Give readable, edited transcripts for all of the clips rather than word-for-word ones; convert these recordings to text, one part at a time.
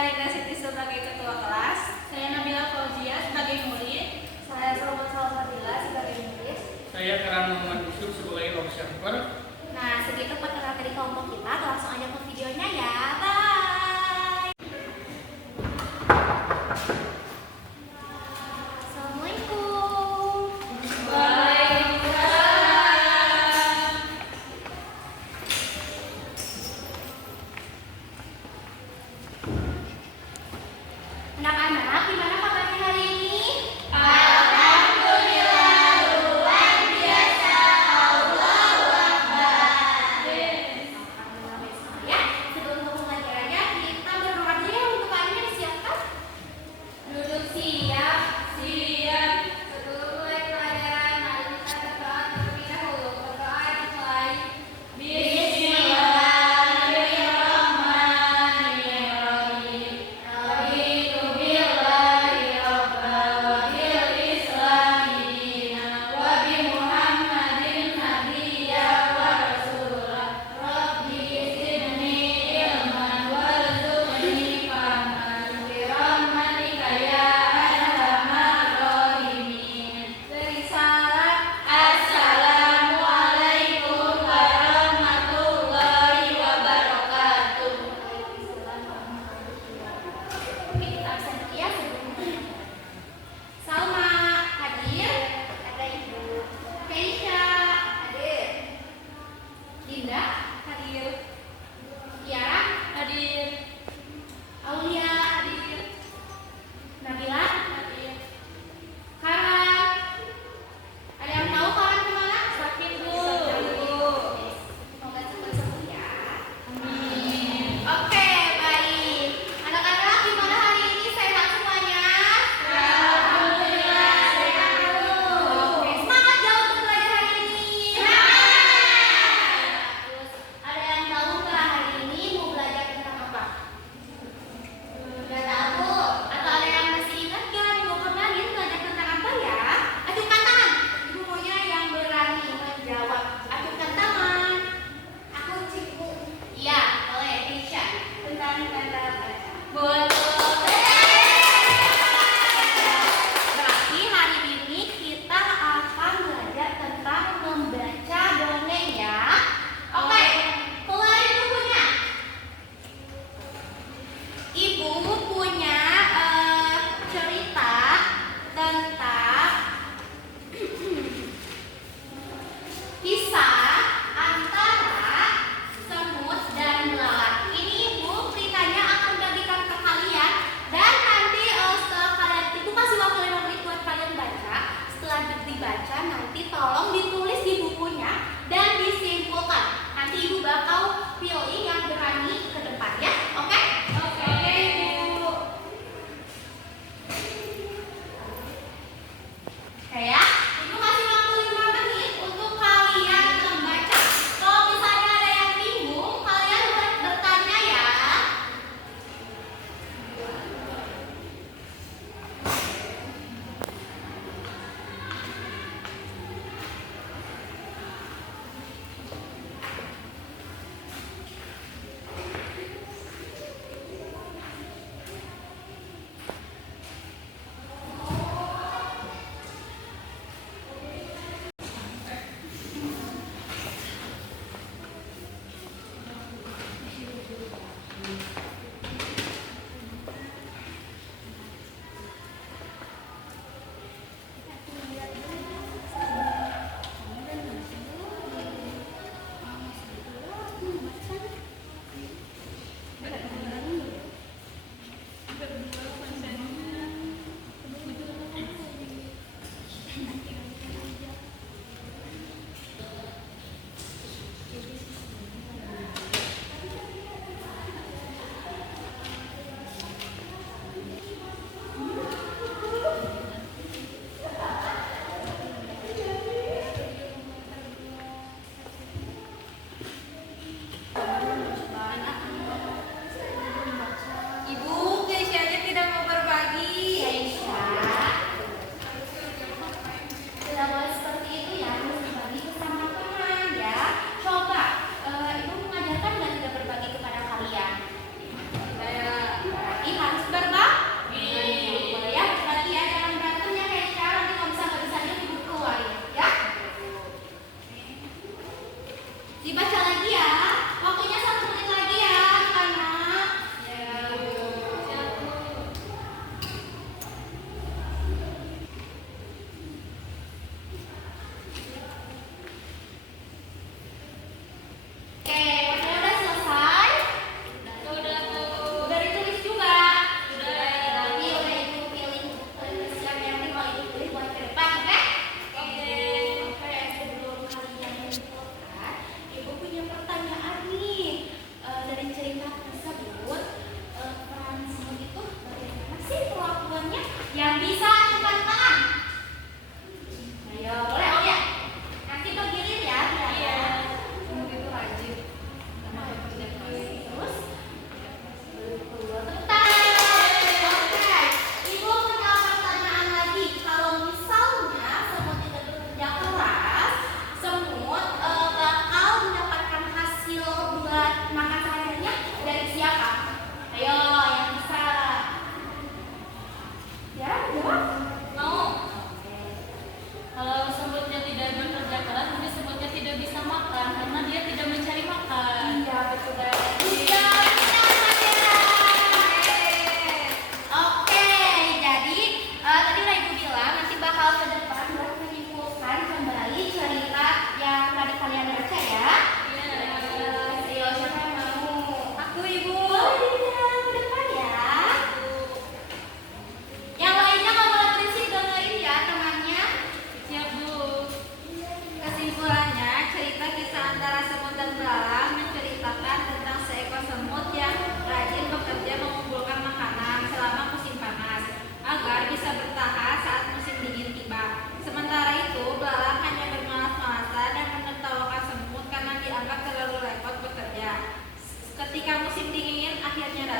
Rina Siti sebagai ketua kelas. Saya Nabila Fauzia sebagai murid. Saya Salma Salsabila sebagai murid. Saya Karan Muhammad Yusuf sebagai observer. Nah, segitu perkenalan dari kelompok kita. Langsung aja ke videonya ya. Bye. Assalamualaikum. Anak-anak, gimana kabarnya hari ini? Alhamdulillah, luar biasa. Allahu Akbar. Alhamdulillah, baik sekali ya. Sebelum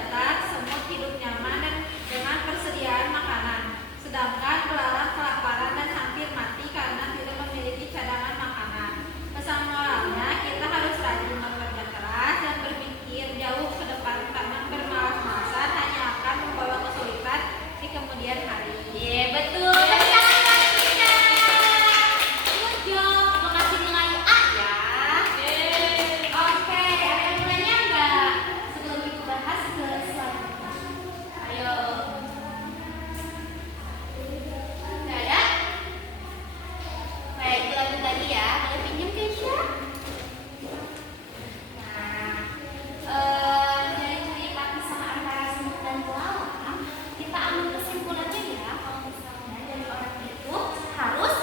datar, semut hidup nyaman dan dengan persediaan makanan. Sedangkan belalang kelaparan dan hampir mati karena tidak memiliki cadangan makanan. Pesan moralnya, kita harus rajin bekerja keras dan berpikir jauh ke depan karena bermalas-malasan hanya akan membawa kesulitan di kemudian hari. Iya, betul. Tepuk tangan buat kita. Good job. Terima kasih nilai A ya. Oke, ada yang mau nanya nggak? Sebelum kita bahas ke selanjutnya. Ayo. Nggak ada? Baik, kita lanjut lagi ya. Boleh pinjam Keisha? Nah, dari cerita kisah antara semut dan belalang, kita ambil kesimpulannya ya, kalau misalnya dari orang itu harus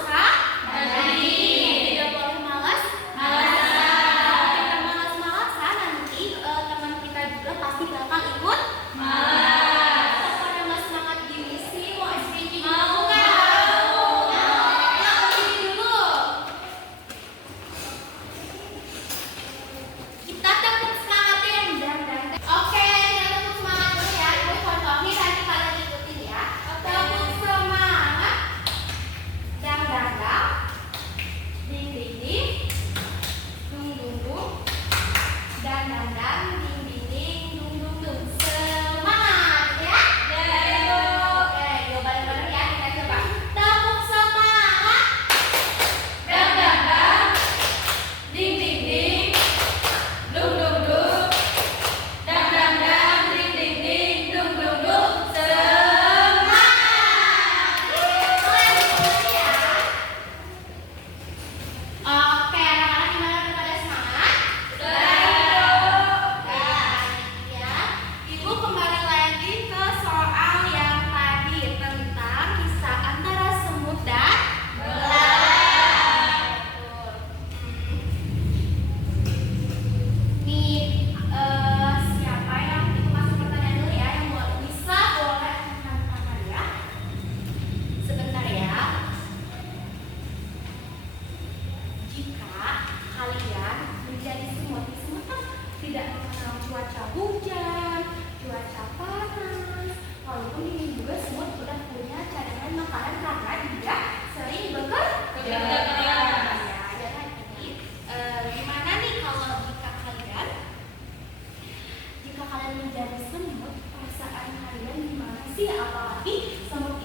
tidak boleh malas. Kalau kita malas-malasan, nanti teman kita juga pasti bakal ikut malas. Pada nggak semangat gini sih, mau SPG mau nggak? Yuk, begini dulu. Kita tepuk semangatin dan. Oke, kita tepuk semangat dulu ya. Ibu contohnya nanti kalian ikutin ya. Tepuk semangat. Dang dang dang. Ding ding ding. Dung dung dung. Dang dang dang. Ding ding ding. Dung dung dung. Semangat ya. Oke, yuk bareng-bareng ya. Kita coba. Tepuk semangat. Dang dang dang. Ding ding ding. Dung dung dung. Dang dang dang, ding ding ding, dung dung dung. Semangat. Boleh diulangi ya. Oke, anak-anak gimana, udah pada semangat? Ya. Ibu kembali lagi ke soal yang tadi tentang kisah antara semut dan belalang. Betul. Nih, siapa yang itu masuk pertanyaan dulu ya, yang bisa boleh angkat tangan ya. Sebentar ya. Jika kalian menjadi semut, semut kan tidak mengenal cuaca hujan, cuaca panas. Walaupun ini juga semut sudah punya cadangan makanan karena dia sering bekerja. Ya, jadi gimana nih kalau jika kalian menjadi semut, perasaan kalian gimana sih? Apalagi semut